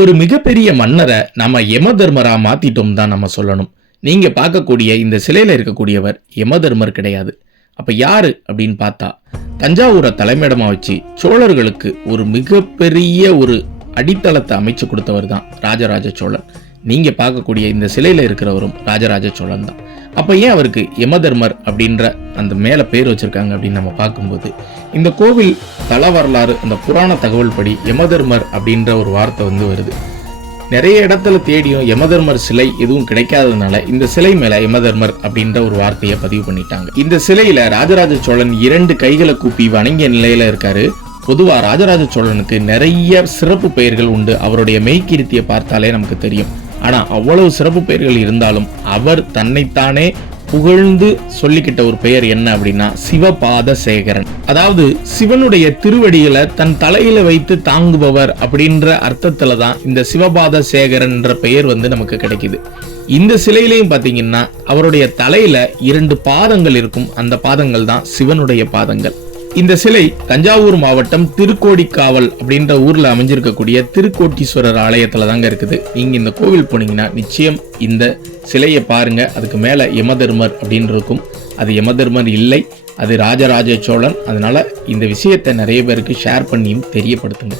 ஒரு மிகப்பெரிய மன்னரை நம்ம யமதர்மரா மாத்திட்டோம் தான் நம்ம சொல்லணும். நீங்க பார்க்கக்கூடிய இந்த சிலையில இருக்கக்கூடியவர் யமதர்மர் கிடையாது. அப்ப யாரு அப்படின்னு பார்த்தா தஞ்சாவூரை தலைமையிடமா வச்சு சோழர்களுக்கு ஒரு மிகப்பெரிய ஒரு அடித்தளத்தை அமைச்சு கொடுத்தவர் தான் ராஜராஜ சோழன். நீங்க பார்க்கக்கூடிய இந்த சிலையில இருக்கிறவரும் ராஜராஜ சோழன் தான் அப்போ ஏன் அவருக்கு யமதர்மர் அப்படின்ற அந்த மேலே பேர் வச்சிருக்காங்க அப்படின்னு நம்ம பார்க்கும்போது இந்த கோவில் தல வரலாறு அந்த புராண தகவல் படி யமதர்மர் அப்படின்ற ஒரு வார்த்தை வந்து வருது. நிறைய இடத்துல தேடியும் யமதர்மர் சிலை எதுவும் கிடைக்காததுனால இந்த சிலை மேல யமதர்மர் அப்படின்ற ஒரு வார்த்தையை பதிவு பண்ணிட்டாங்க. இந்த சிலையில ராஜராஜ சோழன் இரண்டு கைகளை கூப்பி வணங்கிய நிலையில இருக்காரு. பொதுவா ராஜராஜ சோழனுக்கு நிறைய சிறப்பு பெயர்கள் உண்டு. அவருடைய மெய்கீர்த்தியை பார்த்தாலே நமக்கு தெரியும். ஆனா அவ்வளவு சிறப்பு பெயர்கள் இருந்தாலும் அவர் தன்னைத்தானே புகழ்ந்து சொல்லிக்கிட்ட ஒரு பெயர் என்ன அப்படின்னா சிவபாத சேகரன் அதாவது சிவனுடைய திருவடிகளை தன் தலையில வைத்து தாங்குபவர் அப்படின்ற அர்த்தத்துல தான் இந்த சிவபாத சேகரன்ற பெயர் வந்து நமக்கு கிடைக்குது. இந்த சிலையிலையும் பார்த்தீங்கன்னா அவருடைய தலையில இரண்டு பாதங்கள் இருக்கும். அந்த பாதங்கள் தான் சிவனுடைய பாதங்கள். இந்த சிலை தஞ்சாவூர் மாவட்டம் திருக்கோடிக்காவல் அப்படின்ற ஊர்ல அமைஞ்சிருக்கக்கூடிய திருக்கோட்டீஸ்வரர் ஆலயத்துல தாங்க இருக்குது. நீங்க இந்த கோவில் போனீங்கன்னா நிச்சயம் இந்த சிலையை பாருங்க. அதுக்கு மேல யமதர்மர் அப்படின்னு இருக்கும். அது யமதர்மர் இல்லை அது ராஜராஜ சோழன். அதனால இந்த விஷயத்தை நிறைய பேருக்கு ஷேர் பண்ணியும் தெரியப்படுத்துங்க.